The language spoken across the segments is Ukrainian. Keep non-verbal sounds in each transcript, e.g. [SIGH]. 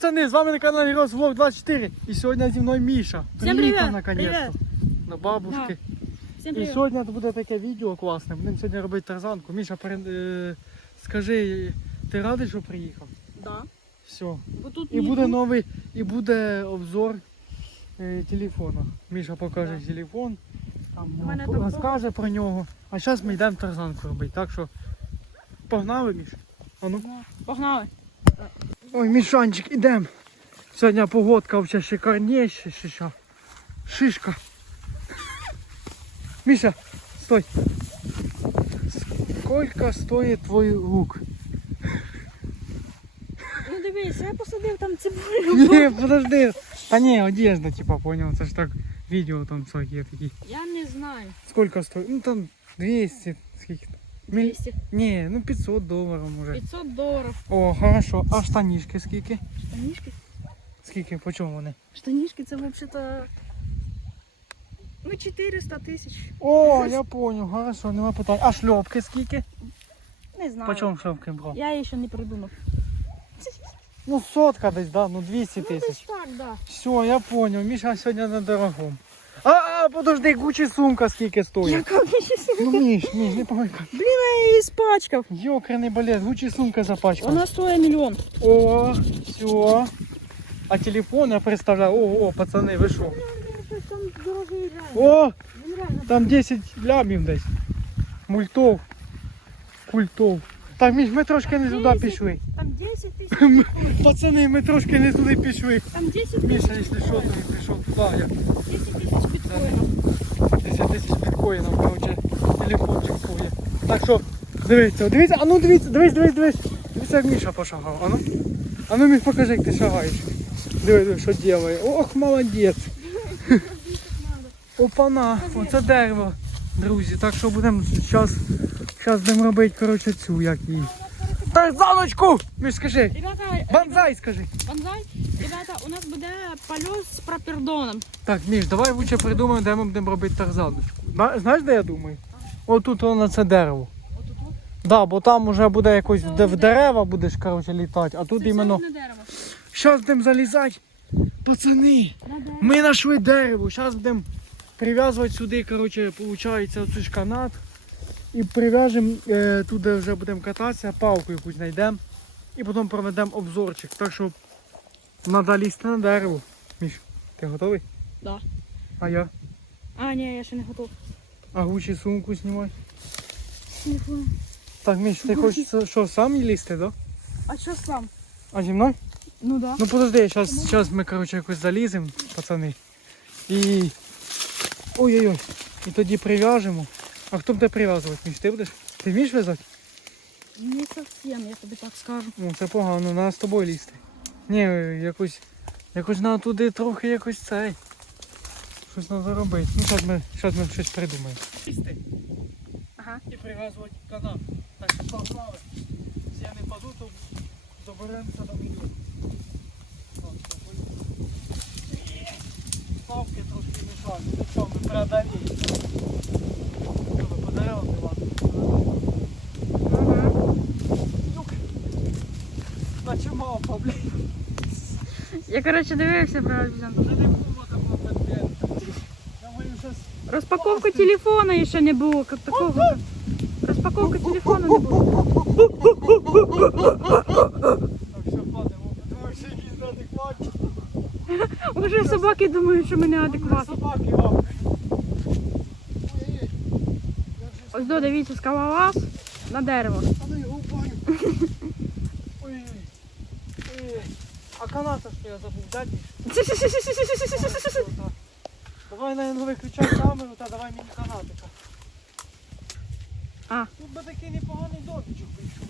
пацани, з вами на каналі Розвлог 24. І сьогодні зі мною Міша. Всім привіт, наконец-то. На бабушки. Всім І сьогодні буде таке відео класне. Будемо сьогодні робити тарзанку. Міша, перед- е, скажи, ти радий, що приїхав? Да. Все. Бо тут І ні- буде новий, і буде обзор е, телефону. Міша покаже Да. телефон, там ну, розкаже про нього. А зараз ми йдемо тарзанку робити. Так що погнали, Міш? А ну. Погнали. Ой, Мішанчик, ідем. Сьогодні погодка взагалі шикарніша. Шиша. Шишка. Міша, стой. Сколько стоїть твій лук? Ну дивись, я посадив там цибулю. [LAUGHS] Ні, подожди. Та ні, одежда, типа, понял. Це ж так відео там всякі такі. Я не знаю. Сколько стоїть? Ну там 200, скільки там? Міль... 200. Ні, ну 500 доларів може. 500 доларів. О, хорошо. А штанішки скільки? Штанішки? Скільки? По чому вони? Штанішки це взагалі-то... Ну 400 тисяч. О, я понял, хорошо, нема питань. А шльопки скільки? Не знаю. По чому шльопки, бро? Я її ще не придумав. Ну сотка десь, да, ну 200 Ну тисяч. так, да. Все, я понял, Міша сьогодні на дорогому. А, а, подожди, Гучі сумка скільки стоїть. Яка мені Ну Міш, Міш, не помикай. Блін, я її спачкав. Йокерний балет, Гучі сумка запачкана. Вона стоїть мільйон. О, все. А телефон я представляю, о, о, пацани, ви що? Там дорогий О, Він реально. там 10 лямів десь. Мультов. Культов. Так, Міш, ми трошки не туди 10. пішли. Там 10 тисяч. Пацани, ми трошки не туди пішли. Там 10 Міша, тисяч. якщо що, то він пішов туди. Я 10 тисяч біткоїнів. 10 тисяч біткоїнів, короче, телефончик стоїть. Так що, дивіться, дивіться, а ну дивіться, дивись, дивись, дивись. Дивіться, як Міша пошагав. А ну, а ну міг покажи, як ти шагаєш. Диви, диви, що робить. Ох, молодець. Опана, оце дерево, друзі. Так що будемо зараз, зараз будемо робити, коротше, цю, як її. Тарзаночку! Міш, скажи. Ребята, Банзай, скажи. Банзай, ребята, у нас буде польот з пропердоном. Так, Міш, давай лучше придумаємо, де ми будемо робити тарзаночку. Зна- Знаєш, де я думаю? Отут воно на це дерево. Отут. от. Да, бо там вже буде якось в, де- в дерева будеш, коротше, літати, а тут Це іменно. все одне дерево. Зараз будемо залізати. Пацани, На дерево. ми знайшли дерево. Зараз будемо прив'язувати сюди, коротше, виходить, оцей ж канат. І прив'яжемо, е, туди вже будемо кататися, палку якусь знайдемо. І потім проведемо обзорчик. Так що треба лізти на дерево. Міш, ти готовий? Да. А я? А, ні, я ще не готов. А Гучі сумку знімай. Телефон. Так, Міш, ти хочеш що, сам лізти, да? А що сам? А зі мною? Ну да. Ну подожди, зараз зараз ми, коротше, якось заліземо, пацани. І. Ой-ой-ой. І тоді прив'яжемо. А хто буде прив'язувати? Міш, ти будеш? Ти вмієш в'язати? Не совсем, я тобі так скажу. Ну це погано, треба з тобою лізти. Ні, якось. Якось треба туди трохи якось цей. Щось треба робити. Ну зараз ми, зараз ми щось придумаємо. Лізти Ага. і прив'язувати канат. Так що погнали. Якщо я не паду, то доберемося до меню. Ставки трошки мішають, ну що, ми преодоліємо. Що, ви по деревам дивати? Юк. Наче мавпа, блін. Я, коротше, дивився про обіцянку. Вже не було такого контенту. Я маю щас Розпаковка телефона ще не було. Такого. Розпаковка телефона не було. Уже собаки думають, що ми не адекватні. Ось до, дивіться, скалолаз на дерево. А ну його вбаю. А каната що я забув дати? [LAUGHS] Давай, наверное, виключай камеру та давай мені канатика. А. Тут би такий непоганий домічок вийшов.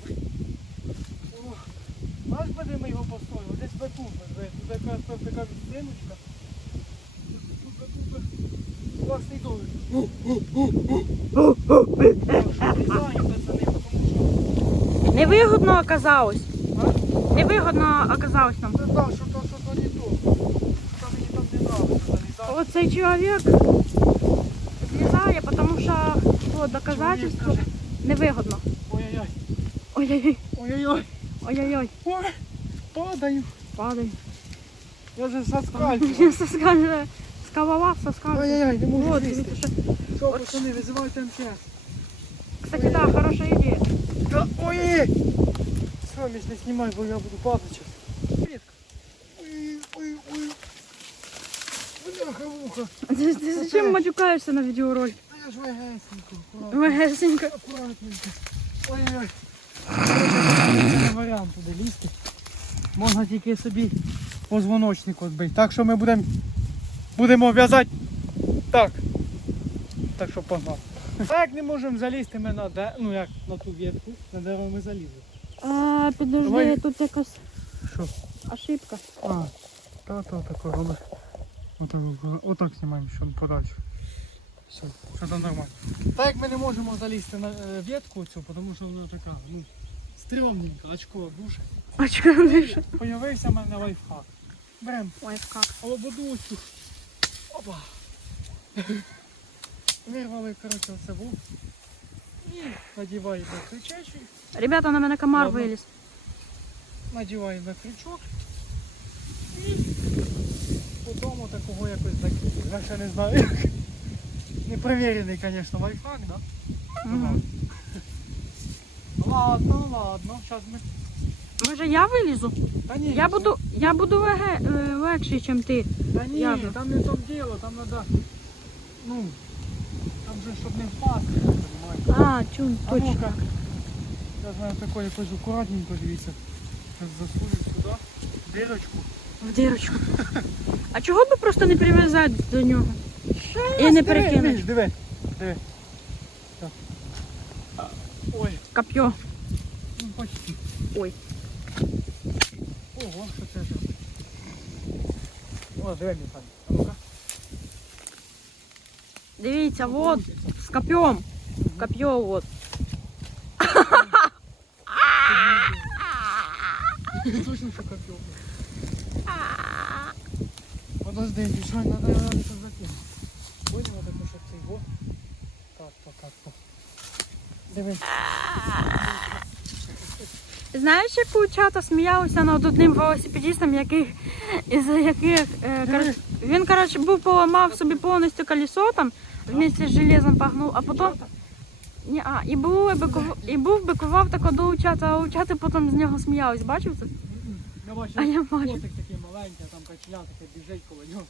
Знаєш, би, ми його построїли? Десь би тут, би, тут якраз там така відстіночка. Тут би, тут би класний домик. Невигодно оказалось. Невигодно оказалось нам. Це так, що то, що то не то. Там мені там не нравиться залізати. Оцей чоловік злізає, тому що по доказательству невигодно. Ой-ой-ой. Ой-ой-ой, Ой-ой-ой. ой-ой-ой. Ой, падаю. Падай. Я же соскальзываю. Він соскальзує. Скалова соскальзує. Ай-яй-яй, не можу Вот, злізти. Що, пацани, визивайте МЧС. Кстати, да, хороша ідея. Да, ой! Все, не знімай, бо я буду падати зараз. Ой, ой, ой. Бляха-муха. Ти, ти зачем [LAUGHS] матюкаєшся на відеоролик? А я ж вегесенько, акуратно. Легесенько. Акуратненько. Ой-ой-ой. Це не варіант туди лізти. Можна тільки собі позвоночник відбити. Так що ми будемо будемо в'язати так. Так що погнали. А як не можемо залізти ми на де, ну як на ту ветку, на дерево ми залізли. А, підожди, Давай. тут якась Що? ошибка. А, та та тако робиш. Отак, отак знімаємо, що подальше. Все, що там нормально. Так як ми не можемо залізти на е, ветку цю, тому що вона така, ну, стрьомненька, очко душе. А чого? Появився в мене лайфхак. Берем Лайфхак. лободочку. Опа. Вирвали, коротше, оце вух. І надіваємо крючечок. Ребята, на мене комар Ладно. виліз. надіваємо на крючок потім такого якось закидуємо. Я ще не знаю. як. Непровірений, звісно, лайфхак, да? Мгм. Ладно, ладно, зараз ми. Може я вилізу? Та ні, Я буду, я буду леге, е, легший, ніж ти. Та ні, Явно. там не в тому діло, там треба. Ну, там же щоб не впасти, розумієте? А, чун, А точно. ну-ка. Я знаю такое якось акуратненько, дивіться. Зараз засую сюди дирочку. В дирочку. А чого би просто не прив'язати до нього? І не Диви, перекинути. Міш, Диви, диви. Так. А, Ой, Коп'є. ну почти. Ой. Ого, що це таке? О, диви, Міхань. А ну-ка. Дивіться, от, з коп'єм. Коп'є от. Точно, що копье. Подожди, Мішань, надо надо це закинути. Будемо таку, щоб це його. Капто, капто. Диви. Знаєш, як кучата сміялися над одним велосипедистом, яких, із яких е, коротше, він коротше, був поламав собі повністю колесо там, вместе з железом погнув, а потім ні, а, і був бикував, і був бикував тако до учата, а учати потім з нього сміялись. Бачив це? А я бачу. Котик такий маленький, а там каченя таке біжить коло нього.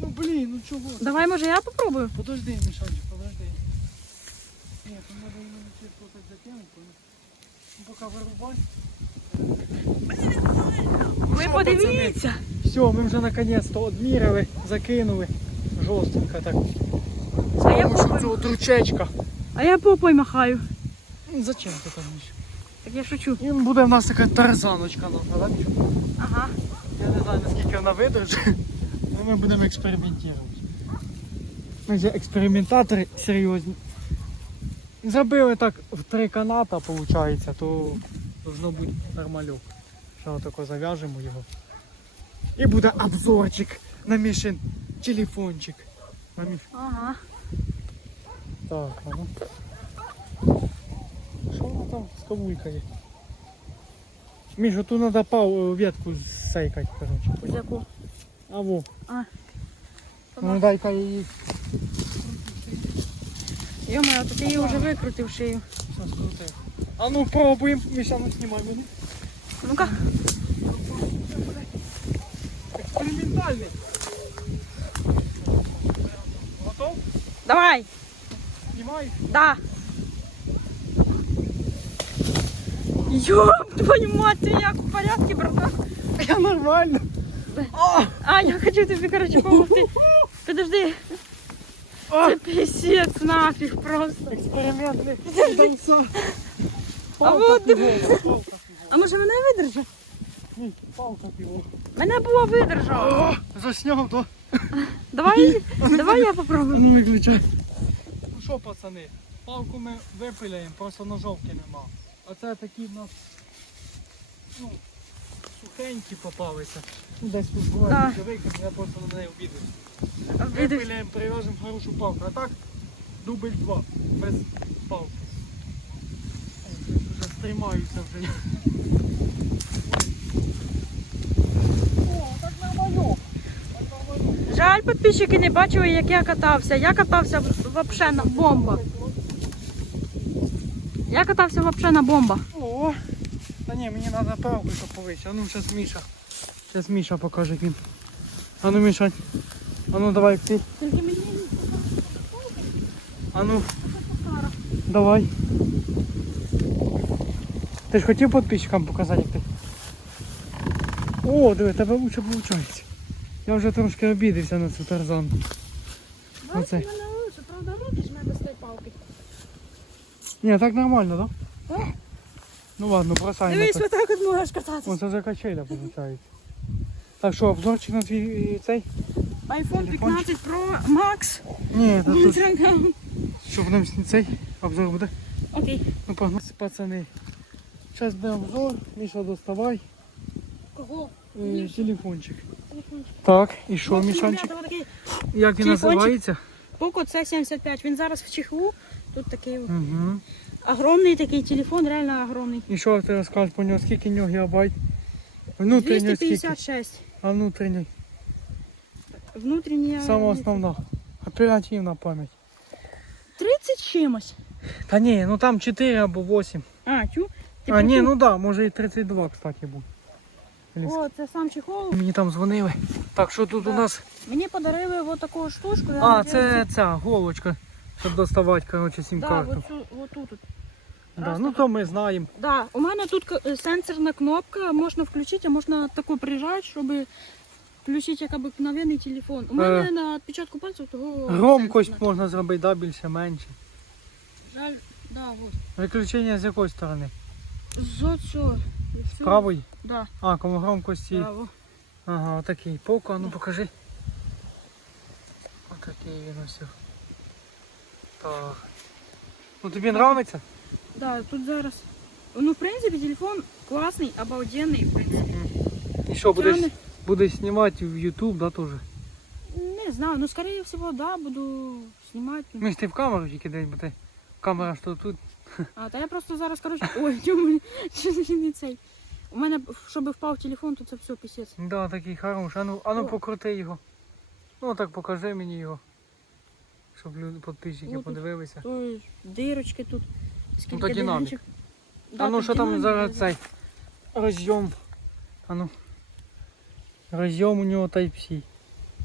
Ну блін, ну чого? ти? Давай, може, я попробую. Подожди, Мішанчик, подожди. Ні, там треба іменно чітко так закинути. Ну, поки вирубай. Ви подивіться. Все, ми вже наконець-то одміряли, закинули. Жорстенько так. А я Тому що попою, цього а я попою махаю. Ну, Зачем ти там я шучу. І буде в нас така тарзаночка на голові. Ага. Я не знаю наскільки вона видержить, але ми будемо експериментувати. Ми же експериментатори серйозні. Зробили так в три каната, виходить, то должно бути нормальок. Ще отако зав'яжемо його. І буде обзорчик на Мішин телефончик. На Міш... Ага. Так, ага. Що воно там з кавулькою? Міша, тут треба пау ветку сейкати, коротше. З яку? А во. А. Ну дай-ка її Йома, тут я її вже викрутив шию. все скрутив. А ну пробуємо, Міша, ну знімай мене. Ну-ка. Експериментальний. Готов? Давай. Знімай. Да. Ёб твою мать, як в порядке, братан? Я нормально. А, А, я хочу тобі, короче, помогти. Подожди, а, це пісець нафіг просто. експериментний танца. А от диви. А може мене видержав? Ні, палка піво. Мене було видержав. Засняв, то. Давай, [LAUGHS] давай я попробую. Ну виключай. Ну що, пацани, палку ми випиляємо, просто ножовки нема. Оце такі в нас ну, сухенькі попалися. Ну, десь тут буває да. викинь, я просто на неї обідаю. Випиляємо, прив'яжемо хорошу палку. А так дубль два, без палки. Стримаюся вже. О, так нормально. Жаль, підписчики не бачили, як я катався. Я катався взагалі на бомбах. Я катався взагалі на бомба. О, та ні, мені треба палку повище. А ну зараз Міша. Зараз Міша покаже він. А ну Мішань. А ну давай ти. Тільки мені А ну. Давай. Ти ж хотів підписчикам показати, як ти. О, диви, тебе лучше виходить. Я вже трошки обідався на цю тарзанку. Оце. мене лучше, правда, руки ж без тої палки. Ні, так нормально, так? Так. Ну ладно, бросай. Дивись, на отак от можеш кататися. Оце вже качеля виходить. Так що, обзорчик на твій е, цей? iPhone 15 Pro Max. Ні, та тут що будемо цей обзор буде. Окей. Ну погнали, пацани. Зараз буде обзор, Міша доставай. Кого? Е, телефончик. Телефончик. Так, і що, Мішанчик? Як він називається? Poco C75. Він зараз в чехлу. Тут такий Угу. огромний такий телефон, реально огромний. І що ти розкажеш по нього, скільки нього гігабайт? Внутрішньо скільки? 256. А внутрішньо? Внутрішня. Саме основна. Оперативна пам'ять. 30 чимось. Та ні, ну там 4 або 8. А, тю. Ти А, ні, ну да, може і 32, кстати, буде. О, це сам чехол. Мені там дзвонили. Так, що тут у нас? Мені подарили от таку штучку. я А, надіюсь, це ця голочка, щоб доставати, коротше, Да, сім-карту. от, цю- от тут. от. Да, Раз ну то ми знаємо. Да, у мене тут к- е, сенсорна кнопка, можна включити, а можна таку прижати, щоб включити як обикновений телефон. У мене на відпечатку пальців того. Громкость сенсорна. можна зробити, да, більше, менше. Жаль, да, от. Виключення з якої сторони? З оцього. З правої? Да, А, коли громкості. право. Ага, отакий. Поко, а ну покажи. Отакий він ось. Так. Ну тобі подобається? Да, тут зараз. Ну, в принципі, телефон класний, обалденний, в принципі. І що, будеш, Тягне. будеш знімати в YouTube, да, теж? Не знаю, ну, скорее всего, да, буду знімати. Між ти в камеру тільки десь, бо ти камера що тут. А, та я просто зараз, коротше, [LAUGHS] ой, чому не цей. У мене, щоб впав телефон, то це все пісець. Да, такий хороший. А ну, а ну О. покрути його. Ну так покажи мені його. Щоб люди, підписчики Отут. подивилися. То есть дирочки тут. Скільки то динамік. динамічок. а ну тут що там динамік, зараз да. цей розйом. А ну. Розйом у нього Type-C.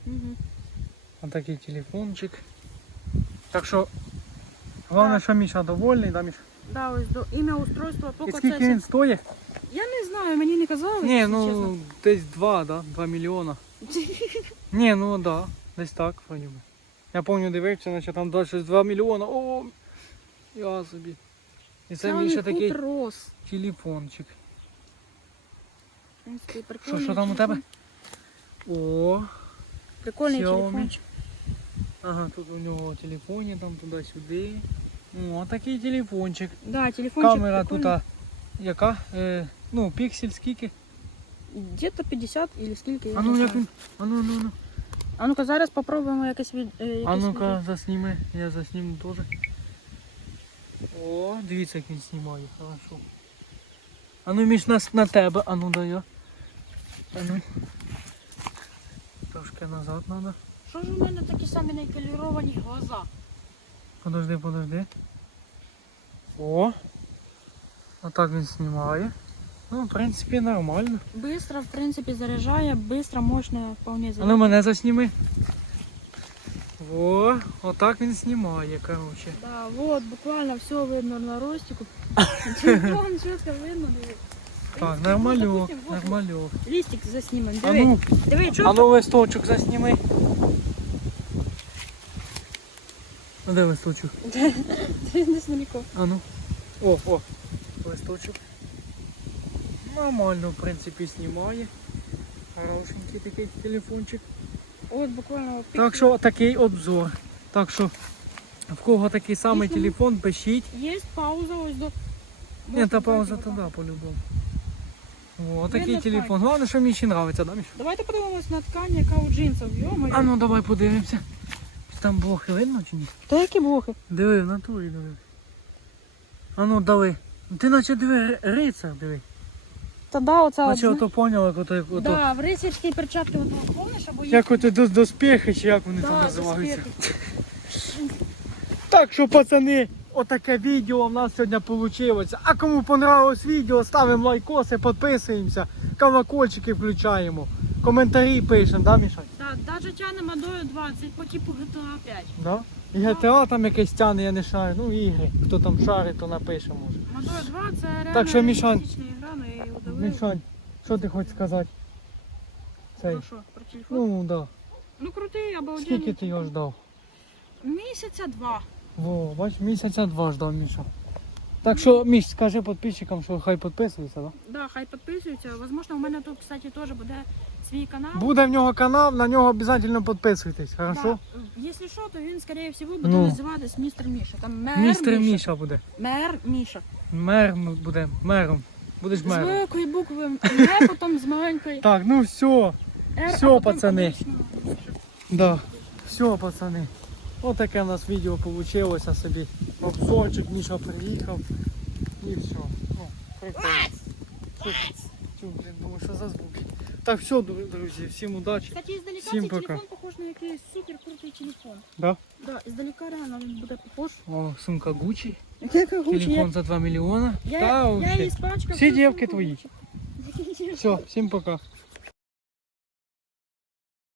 Мгм. А такий телефончик. Так що, головне, Так. що Міша довольний, да, Міша? Да, ось до ім'я устройства І поки скільки це. він стоїть? Я не знаю, мені не казали. Ні, якщо ну десь 2, да? 2 мільйона. [LAUGHS] Ні, ну да, десь так, вроді би. Я пам'ятаю, дивився, наче там далі щось 2 мільйона. О, я собі. І це, Міша них такий рос. телефончик. В принципі, Що, прикольний що там у тебе? телефон. О, Прикольний Xiaomi. телефончик. ага, тут у нього телефоні, там туди-сюди. О, такий телефончик. Да, телефончик Камера тут, прикольний. а, яка? Е, ну, піксель скільки? Где-то 50 или скільки, я А не ну як знаю. він? А ну, ну, ну. А ну-ка, зараз попробуємо якесь від... е, якесь А ну-ка, засніми, я засніму теж. О, дивіться, як він знімає, хорошо. А ну між нас на тебе, а ну дай. А ну. Трошки назад треба. Що ж у мене такі самі найкаліровані глаза? Подожди, подожди. О! Отак він знімає. Ну, в принципі, нормально. Быстро, в принципі, заряджає, быстро, мощно, вполне А ну заряджає. мене засніми. О, отак він знімає, коротше. Да, вот, буквально все видно на ростику. [LAUGHS] Телефон чітко видно. диви. Так, Ну, нормальок, вот, нормальок. Листик заснімемо. А Диви, ну, диви, а ну листочок засніми. А де листочок? [LAUGHS] Десь далеко. А ну. О, о, листочок. Нормально, в принципі, знімає. Хорошенький такий телефончик. От буквально Так що такий обзор. Так що в кого такий самий Пісню. телефон, пишіть. Є пауза ось до. Ні, та пауза да, по-любому. О, такий телефон. Головне, що мені ще подобається, да, Міш? Давайте подивимось на ткань, яка у джинсів. Йо-моє. А ну давай подивимося. Там блохи видно чи ні? Та які блохи? Диви, в натурі диви. А ну дави. Ти наче диви, ри- рицар диви. Та да, оце от, Наче ото поняла, як ото, як ото. да, в рицарській перчатки от, помниш, або Як ото дос- доспіхи, чи як вони там називаються. [LAUGHS] Так що, пацани, отаке відео в нас сьогодні вийшло. А кому понравилось відео, ставимо лайкоси, підписуємося, колокольчики включаємо, коментарі пишемо, да, Міша? Да, даже тянемо до 20 по типу GTA 5. Да? І GTA там якесь тяне, я не шарю. Ну, ігри. Хто там шарить, то напише може. Модою 2 це реально Так що, Мішань. реалістична гра, ну я її удалив. Мішань, що ти хочеш сказати? Цей. Про що? Про телефон? Ну, да. Ну крутий, або Скільки ти його ждав? Місяця два. Во, бач, місяця два ждав Міша. Так що, Міш, скажи підписчикам, що хай підписуються, да? Да, хай підписуються. Возможно, у мене тут, кстати, теж буде свій канал. Буде в нього канал, на нього обов'язково підписуйтесь, хорошо? Да. Якщо що, то він, скоріше всього, буде Ну. називатись містер Міша. Там мер Містер Міша. Міша буде. Мер Міша. Мер буде мером. Будеш З мером. великої букви М, потім з маленької Так, ну все. Р, Всьо, а потім пацани. Да. Все, пацани. Отаке у нас відео вийшло собі. Обзорчик, Міша приїхав. І все. Ну, прикольно. Що- Чу, блін, думаю, що за звуки. Так, все, друзі, всім удачі. Кстати, издалека цей пока. телефон на якийсь супер крутий телефон. Да? Да, издалека реально він буде похож. О, сумка Гуччі. Як Телефон за 2 мільйона. Я, Та я, я її испачкав. Всі дівки твої. [LAUGHS] Все, всім пока.